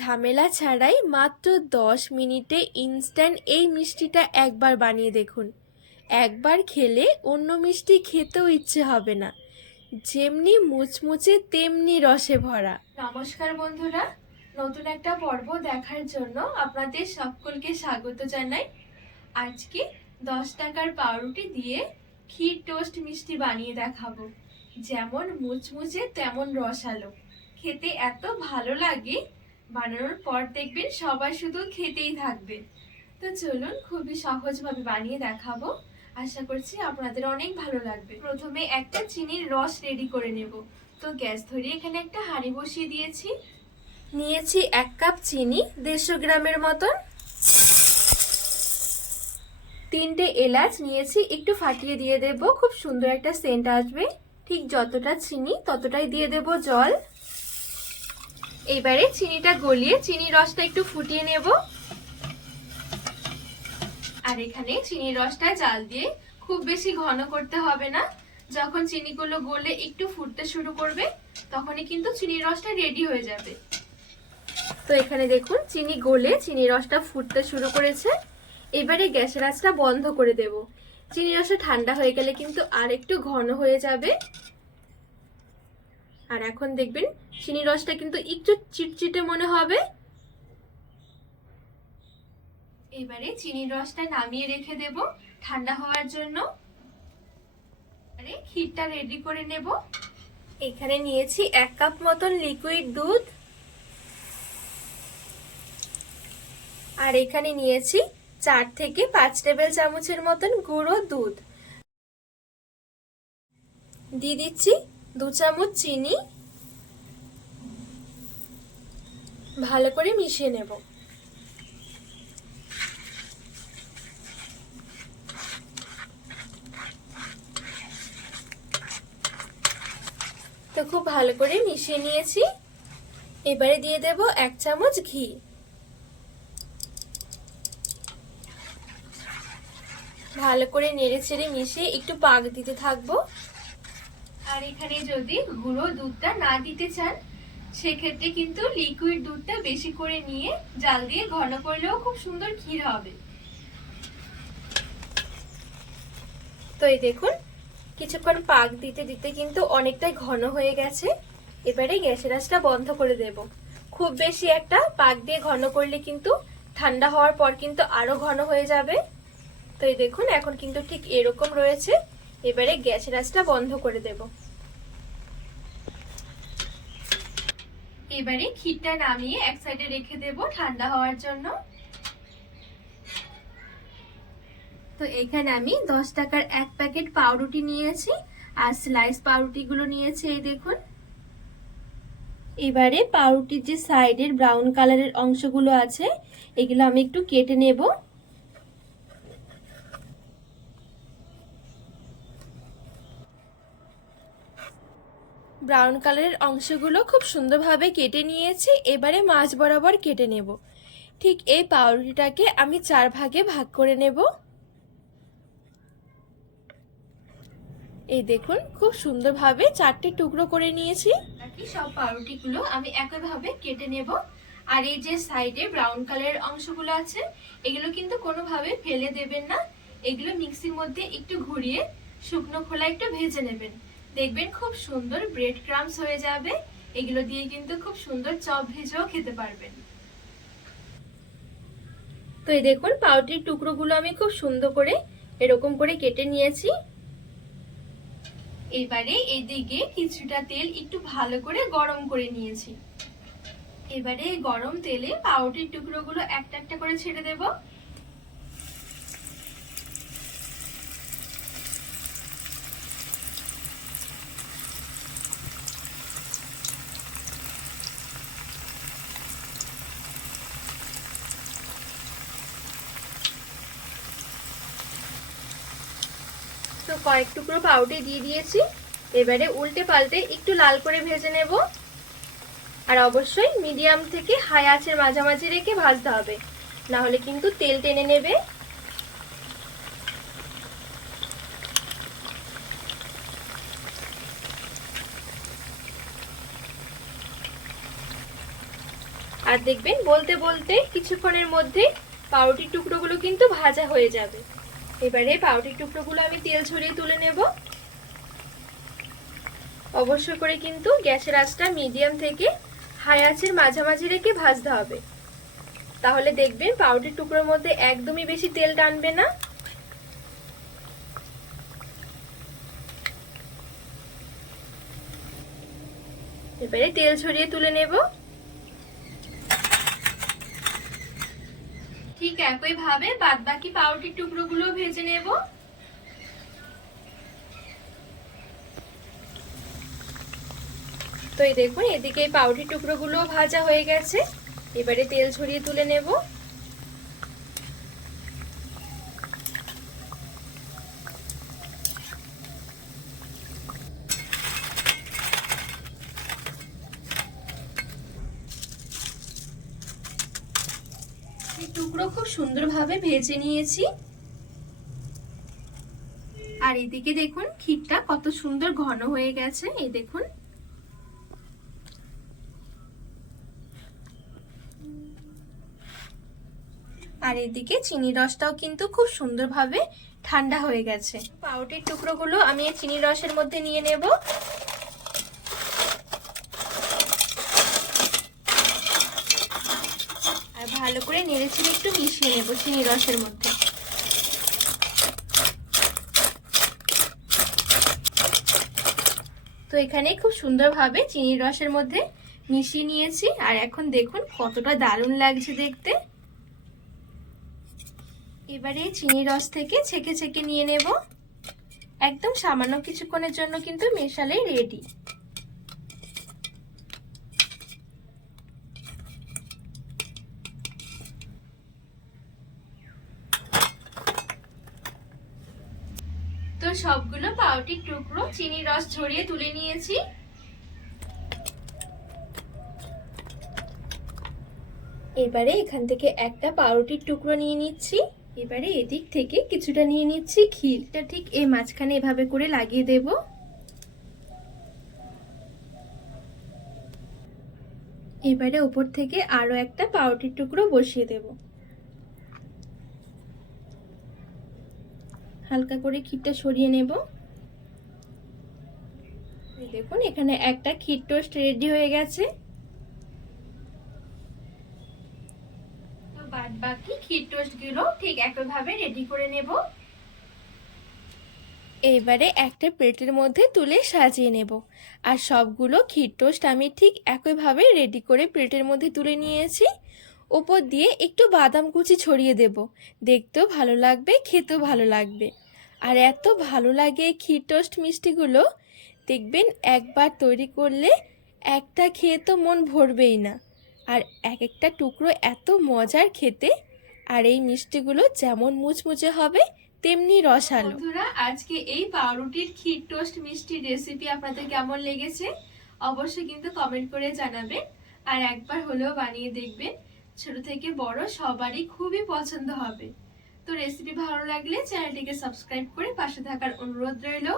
ঝামেলা ছাড়াই মাত্র দশ মিনিটে ইনস্ট্যান্ট এই মিষ্টিটা একবার বানিয়ে দেখুন। একবার খেলে অন্য মিষ্টি খেতেও ইচ্ছে হবে না। যেমনি মুচমুচে, তেমনি রসে ভরা। নমস্কার বন্ধুরা, নতুন একটা পর্ব দেখার জন্য আপনাদের সকলকে স্বাগত জানাই। আজকে দশ টাকার পাউরুটি দিয়ে ক্ষীর টোস্ট মিষ্টি বানিয়ে দেখাবো। যেমন মুচমুচে, তেমন রসালো। খেতে এত ভালো লাগে বানানোর পর দেখবেন সবাই শুধু খেতেই থাকবে। তো চলুন খুবই সহজভাবে বানিয়ে দেখাবো। আশা করছি আপনাদের অনেক ভালো লাগবে। প্রথমে একটা চিনির রস রেডি করে নেব। তো গ্যাস ধরিয়ে এখানে একটা হাঁড়ি বসিয়ে দিয়েছি। নিয়েছি এক কাপ চিনি দেড়শো গ্রামের মতন। তিনটে এলাচ নিয়েছি, একটু ফাটিয়ে দিয়ে দেব। খুব সুন্দর একটা সেন্ট আসবে। ঠিক যতটা চিনি ততটাই দিয়ে দেব জল। এবারে চিনিটা গলিয়ে চিনি রসটা একটু ফুটিয়ে নেব। আর এখানে চিনির রসটা জাল দিয়ে খুব বেশি ঘন করতে হবে না। যখন চিনিগুলো গলে একটু ফুটতে শুরু করবে, তখনই কিন্তু চিনির রসটা রেডি হয়ে যাবে। তো এখানে দেখুন, চিনি গলে চিনি রসটা ফুটতে শুরু করেছে। এবারে গ্যাসের আঁচটা বন্ধ করে দেব। চিনি রসটা ঠান্ডা হয়ে গেলে কিন্তু আর একটু ঘন হয়ে যাবে। আর এখন দেখবেন চিনি রসটা কিন্তু একটু চিটচিটে মনে হবে। এবারে চিনির রসটা নামিয়ে রেখে দেব ঠান্ডা হওয়ার জন্য। আরে ক্ষীরটা রেডি করে নেব। এখানে নিয়েছি এক কাপ মতন লিকুইড দুধ। আর এখানে নিয়েছি চার থেকে পাঁচ টেবিল চামচের মতন গুঁড়ো দুধ। দিয়ে দিচ্ছি দু চামচ চিনি ভালো করে মিশিয়ে নেব। তো খুব ভালো করে মিশিয়ে নিয়েছি। এবারে দিয়ে দেব এক চামচ ঘি। ভালো করে নেড়ে চেড়ে মিশিয়ে একটু পাক দিতে থাকব। আর এখানে যদি গুঁড়ো দুধটা না দিতে চান, সেক্ষেত্রে কিন্তু লিকুইড দুধটা বেশি করে নিয়ে জাল দিয়ে ঘন করলেও খুব সুন্দর ক্ষীর হবে। তো এই দেখুন, কিছুক্ষণ পাক দিতে দিতে কিন্তু অনেকটাই ঘন হয়ে গেছে। এবারে গ্যাসের আঁচটা বন্ধ করে দেব। খুব বেশি একটা পাক দিয়ে ঘন করলে কিন্তু ঠান্ডা হওয়ার পর কিন্তু আরও ঘন হয়ে যাবে। তো এই দেখুন, এখন কিন্তু ঠিক এরকম রয়েছে। এবারে গ্যাসের আঁচটা বন্ধ করে দেব। এবারে ক্ষীরটা নামিয়ে এক সাইডে রেখে দেব ঠান্ডা হওয়ার জন্য। তো এখানে আমি দশ টাকার এক প্যাকেট পাউরুটি নিয়েছি আর স্লাইস পাউরুটিগুলো নিয়েছি, এই দেখুন। এবারে পাউরুটির যে সাইডের ব্রাউন কালারের অংশগুলো আছে, এগুলো আমি একটু কেটে নেব। ব্রাউন কালারের অংশগুলো খুব সুন্দরভাবে কেটে নিয়েছি, এবারে মাছ বরাবর কেটে নেব। ঠিক এই পাউরুটিটাকে আমি চার ভাগে ভাগ করে নেব। এই দেখুন, খুব সুন্দরভাবে চারটে টুকরো করে নিয়েছি। বাকি সব পাউরুটিগুলো আমি একইভাবে কেটে নেব। আর এই যে সাইডে ব্রাউন কালারের অংশগুলো আছে, এগুলো কিন্তু কোনোভাবে ফেলে দেবেন না। এগুলো মিক্সির মধ্যে একটু ঘুরিয়ে শুকনো খোলা একটু ভেজে নেবেন। দেখবেন খুব সুন্দর ব্রেড ক্রামস হয়ে যাবে। এগুলো দিয়ে কিন্তু খুব সুন্দর চপ ভেজেও খেতে পারবেন। তো এই দেখুন, পাউটির টুকরোগুলো আমি খুব সুন্দর করে এরকম করে কেটে নিয়েছি। এবারে এদিকে কিছুটা তেল একটু ভালো করে গরম করে নিয়েছি। এবারে গরম তেলে পাউটির টুকরোগুলো একটা একটা করে ছেড়ে দেবো। তো কয়েক টুকরো পাউডার দিয়ে দিয়েছি। এবারে উল্টে পাল্টে একটু লাল করে ভেজে নেব। আর অবশ্যই মিডিয়াম থেকে হাই আঁচের মাঝামাঝি রেখে ভাজতে হবে। না হলে কিন্তু তেল টেনে নেবে। আর দেখবেন বলতে বলতে কিছুক্ষণের মধ্যে পাউরুটির টুকরোগুলো কিন্তু ভাজা হয়ে যাবে। এবারে পাউরুটির টুকরোগুলো আমি তেল ছড়িয়ে তুলে নেব। অবশ্যই করে কিন্তু গ্যাসের আঁচটা মিডিয়াম থেকে হাই আঁচের মাঝামাঝি রেখে ভাজতে হবে। তাহলে দেখবেন পাউরুটির টুকরোর মধ্যে একদমই বেশি তেল টানবে না। এবারে তেল ছড়িয়ে তুলে নেব। একই ভাবে বাদ বাকি পাউরুটির টুকরোগুলো ভেজে নেব। তো এই দেখুন, এদিকে এই পাউরুটির টুকরোগুলো ভাজা হয়ে গেছে। এবারে তেল ছড়িয়ে তুলে নেব। টুকরো খুব সুন্দরভাবে ভেজে নিয়েছি। আর এদিকে দেখুন, ক্ষীরটা কত সুন্দর ঘন হয়ে গেছে, এই দেখুন। আর এদিকে চিনি রসটাও কিন্তু খুব সুন্দরভাবে ঠান্ডা হয়ে গেছে। পাউরুটির টুকরোগুলো আমি এই চিনি রসের মধ্যে নিয়ে নেব আর ভালো করে নেড়ে ছেড়ে একটু মিশিয়ে নেব চিনি রসের মধ্যে। তো এখানে খুব সুন্দরভাবে চিনির রসের মধ্যে মিশিয়ে নিয়েছি, আর এখন দেখুন কতটা দারুণ লাগছে দেখতে। এবারে চিনির রস থেকে ছেঁকে ছেঁকে নিয়ে নেব। একদম সামান্য কিছুক্ষণের জন্য কিন্তু মেশালেই রেডি সবগুলো পাউটির টুকরো চিনি রস ছড়িয়ে তুলে নিয়েছি। এবারে এখান থেকে একটা পাউরুটির টুকরো নিয়ে নিচ্ছি। এবারে এদিক থেকে কিছুটা নিয়ে নিচ্ছি ক্ষীরটা ঠিক এই মাঝখানে এভাবে করে লাগিয়ে দেব। এবারে উপর থেকে আরও একটা পাউরুটির টুকরো বসিয়ে দেব। হালকা করে ক্ষীরটা সরিয়ে নেব। দেখুন এখানে একটা ক্ষীর টোস্ট রেডি হয়ে গেছে। বাদ বাকি ক্ষীর টোস্টগুলো ঠিক একইভাবে রেডি করে নেব। এবারে একটা প্লেটের মধ্যে তুলে সাজিয়ে নেব। আর সবগুলো ক্ষীর টোস্ট আমি ঠিক একইভাবে রেডি করে প্লেটের মধ্যে তুলে নিয়েছি। ওপর দিয়ে একটু বাদাম কুচি ছড়িয়ে দেব। দেখতেও ভালো লাগবে, খেতেও ভালো লাগবে। আর এত ভালো লাগে ক্ষীর টোস্ট মিষ্টিগুলো। দেখবেন একবার তৈরি করলে একটা খেয়ে তো মন ভরবেই না। আর এক একটা টুকরো এত মজার খেতে। আর এই মিষ্টিগুলো যেমন মুচমুচে হবে, তেমনি রসালো। বন্ধুরা, আজকে এই পাউরুটির ক্ষীর টোস্ট মিষ্টির রেসিপি আপনাদের কেমন লেগেছে? অবশ্যই কিন্তু কমেন্ট করে জানাবেন। আর একবার হলেও বানিয়ে দেখবেন। ছোট থেকে বড় সবারই খুবই পছন্দ হবে। তো রেসিপি ভালো লাগলে চ্যানেলটিকে সাবস্ক্রাইব করে পাশে থাকার অনুরোধ রইল।